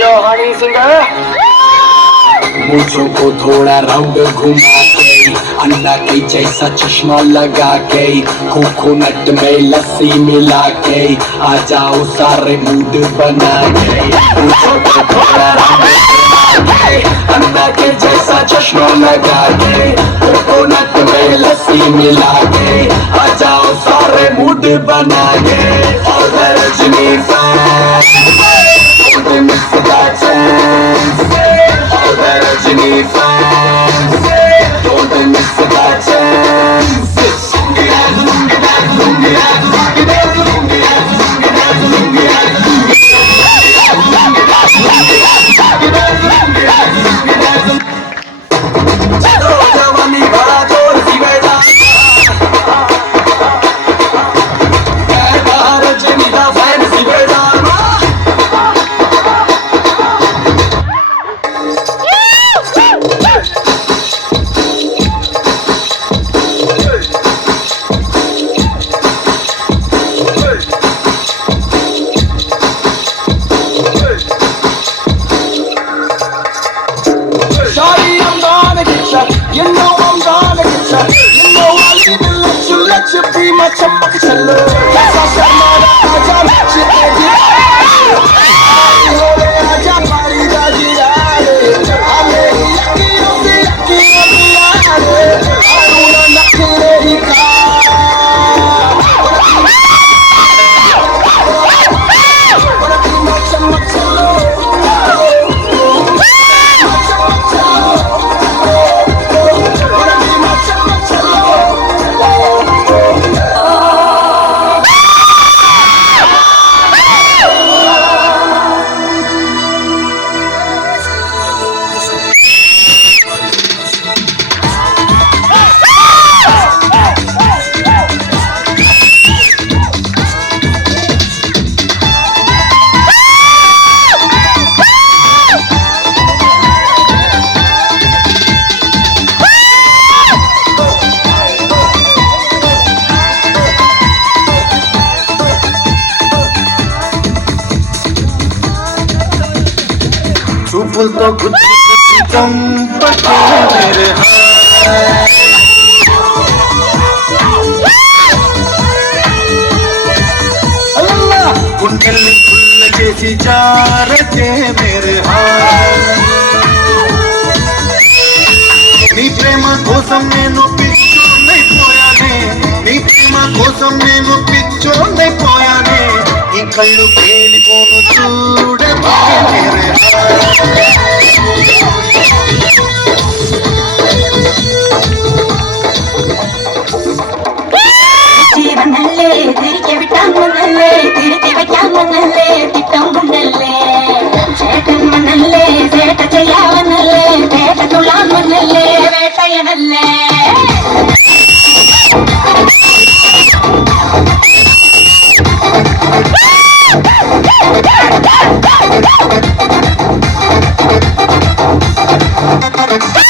यो Honey singer मूछों को थोड़ा round घुमा के अन्ना के जैसा चश्मा लगा के कोकोनट में लस्सी मिला के आ जाओ सारे मूड बना के मूछों को थोड़ा राउंड घुमा के अन्ना के जैसा चश्मा लगा के कोकोनट में लस्सी मिला के आ जाओ सारे मूड बना के और Rajni fan don't miss that chance. All the Rajini fans, don't miss that chance. Lungi dance, lungi dance, lungi dance, lungi dance, lungi dance, lungi dance, lungi dance, lungi dance, lungi dance, lungi dance. चलो जवानी बड़ा जोर सी बेटा रजनी दा fan सी बेटा You know I'm gonna get ya. You know I'll even let you be my chumma chalo. Yes, I shall not aja match it again. Hole aja pari da jirale. Ame lucky yaare. Aruna nakhre hi ka. Wanna be my chumma chalo. चुपुल तो Gucci Gucci चंपके मेरे अल्लाह गुंडली full जैसी जारते मेरे नी प्रेम కోసం నేను పిచ్చోనై పోయానే నీ ప్రేమ కోసం నేను పిచ్చోనై పోయానే ఈ కళ్ళు పేలిపోను చూడకే मेरे ജീവനല്ലേ തിരികെ വിട്ടാമനല്ലേ തിരുത്തി വെക്കാമനല്ലേ തിട്ടം കൊണ്ടല്ലേ ചേട്ടൻ മണ്ണല്ലേ ചേട്ട ചെയ്യാവനല്ലേ ചേട്ട തുള്ളാമനല്ലേ വേട്ടയനല്ലേ Hey!